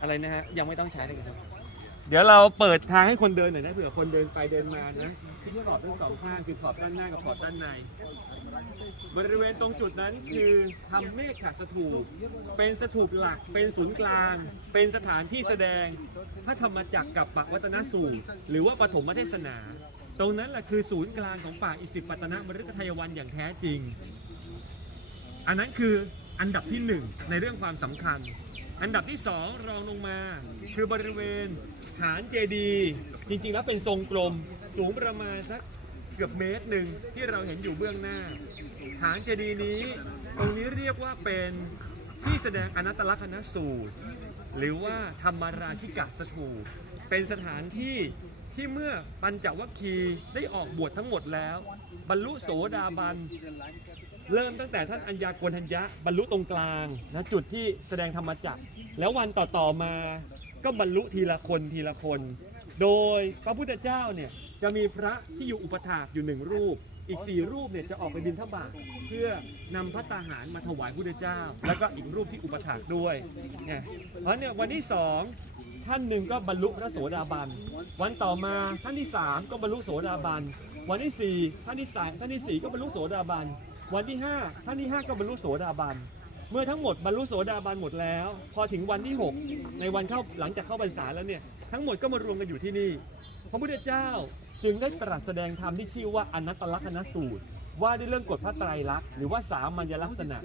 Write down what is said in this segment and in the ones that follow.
อะไรนะฮะยังไม่ต้องใช้เลยครับ เดี๋ยวเราเปิดทางให้คนเดินหน่อยนะเผื่อคนเดินไปเดินมานะที่ขอบทั้งสองข้างคือขอบด้านหน้ากับขอบด้านใน บริเวณตรงจุดนั้นคือทำเมฆขัดสถูปเป็นสถูปหลักเป็นศูนย์กลาง เป็นสถานที่แสดงพระธรรมจักรกับปักวัตนสูตรหรือว่าปฐมเทศนา ตรงนั้นแหละคือศูนย์กลางของป่าอิสิปตนมฤคทายวันอย่างแท้จริง อันนั้นคืออันดับที่หนึ่งในเรื่องความสำคัญ อันดับที่สองรองลงมา คือบริเวณฐานเจดีจริงๆ แล้วเป็นทรงกลมสูงประมาณสักเกือบเมตรหนึ่งที่เราเห็นอยู่เบื้องหน้า ฐานเจดีนี้ ตรงนี้เรียกว่าเป็นที่แสดงอนัตตลักษณสูตร หรือว่าธรรมราชิกสถูปเป็นสถานที่ที่เมื่อปัญจวัคคีย์ได้ออกบวชทั้งหมดแล้ว บรรลุโสดาบัน เริ่มตั้งแต่ท่านอัญญาโกณทัญญะบรรลุตรงกลางนะจุดที่แสดงธรรมจักรแล้ววันต่อๆมาก็บรรลุทีละคนทีละคน โดยพระพุทธเจ้าเนี่ยจะมีพระที่อยู่อุปถากอยู่หนึ่งรูป อีกสี่รูปเนี่ยจะออกไปบินทบาทเพื่อนำพระตาหารมาถวายพุทธเจ้า แล้วก็อีกรูปที่อุปถากด้วยเนี่ยเพราะเนี่ยวันที่สองท่านหนึ่งก็บรรลุพระโสดาบัน วันต่อมาท่านที่สามก็บรรลุโสดาบัน วันที่สี่ท่านที่สามท่านที่สี่ก็บรรลุโสดาบัน วันที่5ท่านที่5ก็บรรลุโสดาบัน เมื่อทั้งหมดบรรลุโสดาบันหมดแล้ว พอถึงวันที่ 6 ในวันเข้าหลังจากเข้าพรรษาแล้วเนี่ยทั้งหมดก็มารวมกันอยู่ที่นี่ พระพุทธเจ้าจึงได้ตรัสแสดงธรรมที่ชื่อว่าอนัตตลักษณสูตร ว่าด้วยเรื่องกฎพระไตรลักษณ์หรือว่าสามัญลักษณะ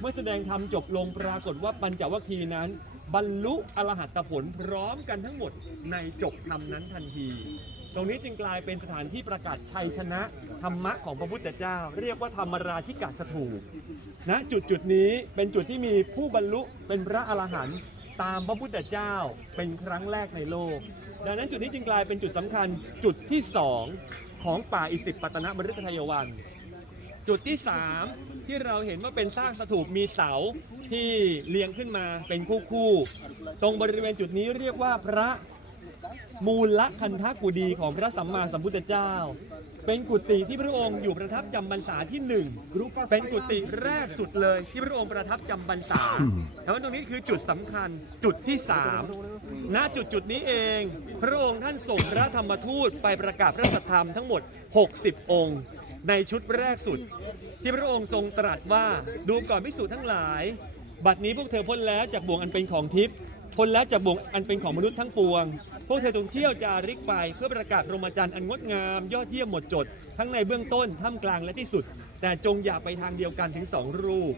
เมื่อแสดงธรรมจบลงปรากฏว่าปัญจวัคคีย์นั้น บรรลุอรหัตผลพร้อมกันทั้งหมดในจบธรรมนั้นทันที ตรงนี้จึงกลายเป็นสถานที่ประกาศชัยชนะ ธรรมะของพระพุทธเจ้า เรียกว่าธรรมราชิกาสถูปณจุดจุดนี้เป็นจุดที่มีผู้บรรลุเป็นพระอรหันต์ตามพระพุทธเจ้าเป็นครั้งแรกในโลก ดังนั้นจุดนี้จึงกลายเป็นจุดสำคัญจุดที่สองของป่าอิสิปตนมฤคทายวัน จุดที่3ที่เราเห็นว่าเป็นซากสถูปมีเสาที่เรียงขึ้นมาเป็นคู่คู่ๆตรงบริเวณจุดนี้เรียกว่าพระ มูลละคันธกุดีของพระสัมมาสัมพุทธเจ้า เป็นกุฏิที่พระองค์อยู่ประทับจำพรรษาที่หนึ่งเป็นกุฏิแรกสุดเลยที่พระองค์ประทับจำพรรษาแต่ว่าตรงนี้คือจุดสำคัญจุดที่สามณจุดจุดนี้เอง พระองค์ท่านส่งพระธรรมทูตไปประกาศพระสัทธรรมทั้งหมด 60 องค์ ในชุดแรกสุด ที่พระองค์ทรงตรัสว่าดูก่อนพิสูจน์ทั้งหลาย บัดนี้พวกเธอพ้นแล้วจากบ่วงอันเป็นของทิพย์ พ้นแล้วจากบ่วงอันเป็นของมนุษย์ทั้งปวง พวกเธอจงเที่ยวจาริกไปเพื่อประกาศพรหมจรรย์อันงดงามยอดเยี่ยมหมดจด ทั้งในเบื้องต้นท่ามกลางและที่สุด แต่จงอย่าไปทางเดียวกันถึงสองรูป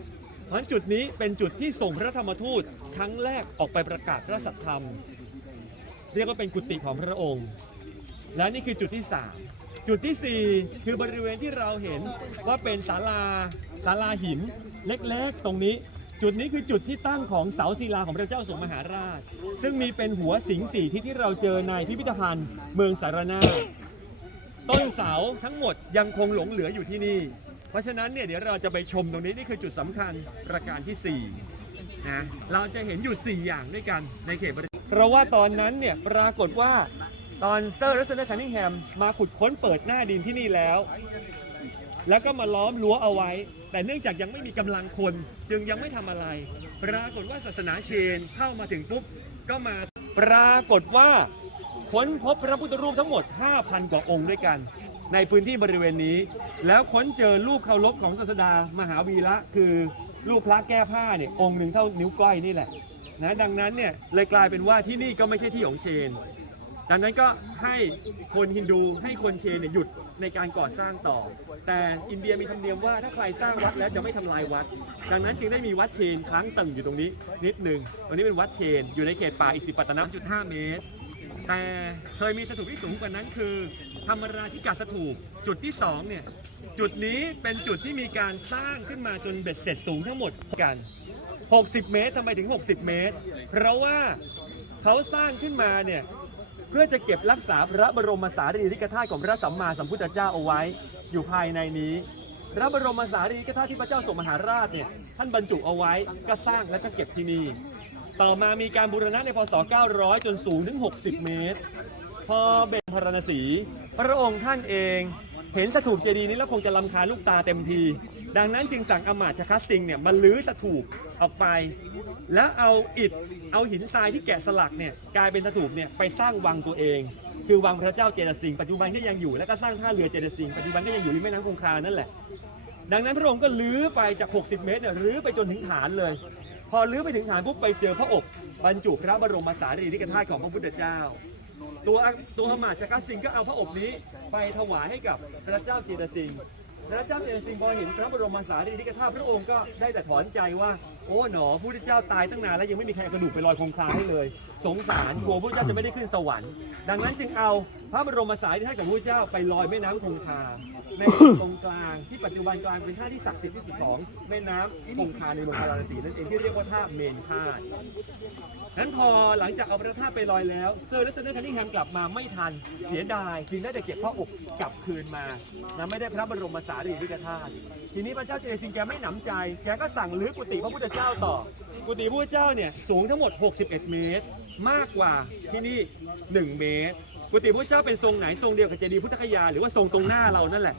เพราะฉะนั้นจุดนี้เป็นจุดที่ส่งพระธรรมทูตครั้งแรกออกไปประกาศพระสัทธรรม เรียกว่าเป็นกุฏิของพระองค์ และนี่คือจุดที่3จุดทีสี่ 4 คือบริเวณที่เราเห็นว่าเป็นศาลาศาลาหินเล็กๆ ตรงนี้ จุดนี้คือจุดที่ตั้งของเสาศิลาของพระเจ้าสมมหาราช ซึ่งมีเป็นหัวสิงห์สี่ที่ที่เราเจอในพิพิธภัณฑ์เมืองสารนา ต้นเสาทั้งหมดยังคงหลงเหลืออยู่ที่นี่ เพราะฉะนั้นเนี่ยเดี๋ยวเราจะไปชมตรงนี้นี่คือจุดสำคัญประการที่4นะเราจะเห็นอยู่ 4 อย่างด้วยกันในเขตบริเพราะว่าตอนนั้นเนี่ยปรากฏว่าตอนเซอร์และเซนเดอร์คันนิงแฮมมาขุดค้นเปิดหน้าดินที่นี่แล้ว แล้วก็มาล้อมรั้วเอาไว้ แต่เนื่องจากยังไม่มีกำลังคนจึงยังไม่ทำอะไร ปรากฏว่าศาสนาเชนเข้ามาถึงปุ๊บก็มาปรากฏว่าค้นพบพระพุทธรูปทั้งหมด 5,000 กว่าองค์ด้วยกัน ในพื้นที่บริเวณนี้ แล้วค้นเจอรูปเคารพของศาสดามหาวีระคือรูปพระแก้ผ้าเนี่ยองค์หนึ่งเท่านิ้วก้อยนี่แหละนะดังนั้นเนี่ยเลยกลายเป็นว่าที่นี่ก็ไม่ใช่ที่ของเชน ดังนั้นก็ให้คนฮินดูให้คนเชนเนี่ยหยุดในการก่อสร้างต่อ แต่อินเดียมีธรรมเนียมว่าถ้าใครสร้างวัดแล้วจะไม่ทำลายวัด ดังนั้นจึงได้มีวัดเชนค้างตึงอยู่ตรงนี้ นิดหนึ่งตรงนี้เป็นวัดเชน อยู่ในเขตป่าอิสิปตนจุด5เมตร แต่เคยมีสถูปที่สูงกว่านั้นคือ ธรรมราชิกาสถูปจุดที่สองเนี่ยจุดนี้เป็นจุดที่มีการสร้างขึ้นมาจนเบ็ดเสร็จสูงทั้งหมดกัน 60 เมตรทำไมถึง 60 เมตร เพราะว่าเขาสร้างขึ้นมาเนี่ย เพื่อจะเก็บรักษาพระบรมสารีริกธาตุของพระสัมมาสัมพุทธเจ้าเอาไว้ อยู่ภายในนี้ พระบรมสารีริกธาตุที่พระเจ้าสมมหาราชเนี่ยท่านบรรจุเอาไว้ก็สร้างและก็เก็บที่นี่ต่อมามีการบูรณะในพศ 900 จนสูงถึง 60 เมตร พอเบญพรณสี พระองค์ท่านเอง เห็นสถูปเจดีย์นี้แล้วคงจะลำคาญลูกตาเต็มที ดังนั้นจึงสั่งอมาตย์ชคัสติงเนี่ยมาลื้อสถูปออกไป แล้วเอาอิฐเอาหินทรายที่แกะสลักเนี่ยกลายเป็นสถูปเนี่ยไปสร้างวังตัวเอง คือวังพระเจ้าเจดสิงห์ปัจจุบันก็ยังอยู่แล้วก็สร้างท่าเรือเจดสิงห์ปัจจุบันก็ยังอยู่ริมแม่น้ำคงคานั่นแหละ ดังนั้นพระองค์ก็ลื้อไปจาก 60 เมตรเนี่ยลื้อไปจนถึงฐานเลย พอลื้อไปถึงฐานปุ๊บไปเจอพระอบ บรรจุพระบรมสารีริกธาตุของพระพุทธเจ้า ตัวตัวอมาตย์จักรสิงห์ก็เอาพระอบนี้ไปถวายให้กับพระเจ้าจีดสิงห์ ระเจ้าจีดสิงห์พอเห็นพระบรมสารีริกธาตุพระองค์ก็ได้แต่ถอนใจว่า โอ้หนอพระพุทธเจ้าตายตั้งนานแล้วยังไม่มีใครเอากระดูกไปลอยคงคาให้เลย สงสารกลัวพระพุทธเจ้าจะไม่ได้ขึ้นสวรรค์ ดังนั้นจึงเอาพระบรมสารีริกธาตุของพระพุทธเจ้าไปลอยแม่น้ำคงคา ในตรงกลางที่ปัจจุบันกลางเป็นท่าที่ศักดิ์สิทธิ์ที่สุดของแม่น้ำคงคาในเมืองพาราณสีนั่นเองที่เรียกว่าท่าเมนท่านั้นพอหลังจากเอาพระธาตุไปลอยแล้วเซอร์และเจเนอร์คันนิงแฮมกลับมาไม่ทันเสียดายจึงได้แต่เก็บพระอกกลับคืนมานะไม่ได้พระบรมสารีริกธาตุทีนี้พระเจ้าเจสิงแกไม่หนำใจ แกก็สั่งรื้อกุฏิพระพุทธเจ้าต่อ กุฏิพระพุทธเจ้าเนี่ยสูงทั้งหมด 61 เมตร มากกว่าที่นี่ 1 เมตร กุฏิพระเจ้าเป็นทรงไหนทรงเดียวกับเจดีย์พุทธคยาหรือว่าทรงตรงหน้าเรานั่นแหละ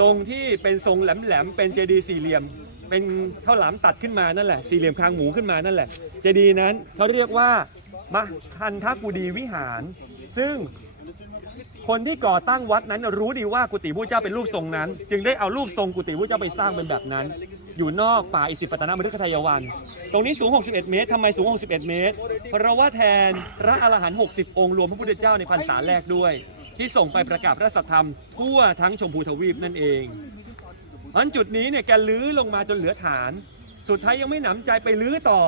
ทรงที่เป็นทรงแหลมๆเป็นเจดีย์สี่เหลี่ยม เป็นข้าวหลามตัดขึ้นมานั่นแหละ สี่เหลี่ยมคางหมูขึ้นมานั่นแหละ เจดีย์นั้นเขาเรียกว่ามหันทกุดีวิหาร ซึ่ง คนที่ก่อตั้งวัดนั้นรู้ดีว่ากุฏิพระเจ้าเป็นรูปทรงนั้น จึงได้เอารูปทรงกุฏิพระเจ้าไปสร้างเป็นแบบนั้น อยู่นอกป่าอิสิปตนมฤคทายวัน ตรงนี้สูง 61 เมตรทำไมสูง 61 เมตร เพราะว่าแทนพระอรหันต์60 องค์รวมพระพุทธเจ้าในพรรษาแรกด้วย ที่ส่งไปประกาศพระสัทธรรมทั่วทั้งชมพูทวีปนั่นเองอันจุดนี้เนี่ยแกลื้อลงมาจนเหลือฐาน สุดท้ายยังไม่หนำใจไปลื้อต่อ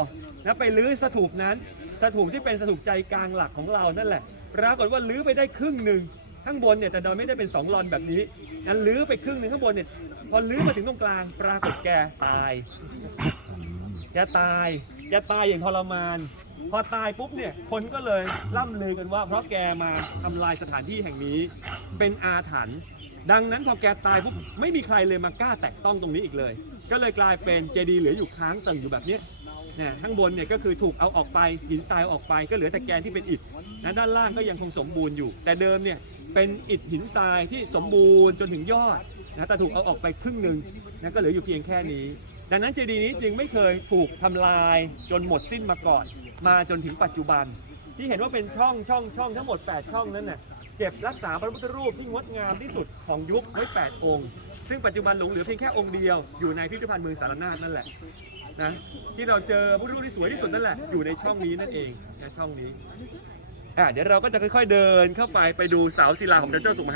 นะไปลื้อสถูปนั้น สถูปที่เป็นสถูปใจกลางหลักของเรานั่นแหละปรากฏว่าลื้อไปได้ครึ่งหนึ่ง ข้างบนเนี่ยแต่โดยไม่ได้เป็นสองลอนแบบนี้นั้นลื้อไปครึ่งหนึ่งข้างบนเนี่ยพอลื้อมาถึงตรงกลาง ปรากฏแกตายแกตายแกตายอย่างทรมาน พอตายปุ๊บเนี่ยคนก็เลยล่ำลือกันว่า เพราะแกมาทำลายสถานที่แห่งนี้ เป็นอาถรรพ์ดังนั้นพอแกตายปุ๊บไม่มีใครเลยมากล้าแตะต้องตรงนี้อีกเลย ก็เลยกลายเป็นเจดีย์เหลืออยู่ค้างติ่งอยู่แบบนี้เนี่ยข้างบนเนี่ยก็คือถูกเอาออกไปหินทรายอออกไปก็เหลือแต่แกนที่เป็นอิฐนะด้านล่างก็ยังคงสมบูรณ์อยู่ แต่เดิมเนี่ย เป็นอิฐหินทรายที่สมบูรณ์จนถึงยอดนะแต่ถูกเอาออกไปครึ่งหนึ่งนะก็เหลืออยู่เพียงแค่นี้ ดังนั้นเจดีย์นี้จึงไม่เคยถูกทำลายจนหมดสิ้นมาก่อน มาจนถึงปัจจุบัน ที่เห็นว่าเป็นช่องช่องช่องทั้งหมด 8 ช่องนั้นน่ะเก็บรักษาพระพุทธรูปที่งดงามที่สุดของยุคไว้ 8 องค์ ซึ่งปัจจุบันหลงเหลือเพียงแค่องค์เดียวอยู่ในพิพิธภัณฑ์เมืองสารนาถนั่นแหละนะที่เราเจอพระพุทธรูปที่สวยที่สุดนั่นแหละอยู่ในช่องนี้นั่นเองนะช่องนี้ อะเดี๋ยวเราก็จะค่อยๆเดินเข้าไปไปดูเสาศิลาของเจ้าเจ้าสุมหา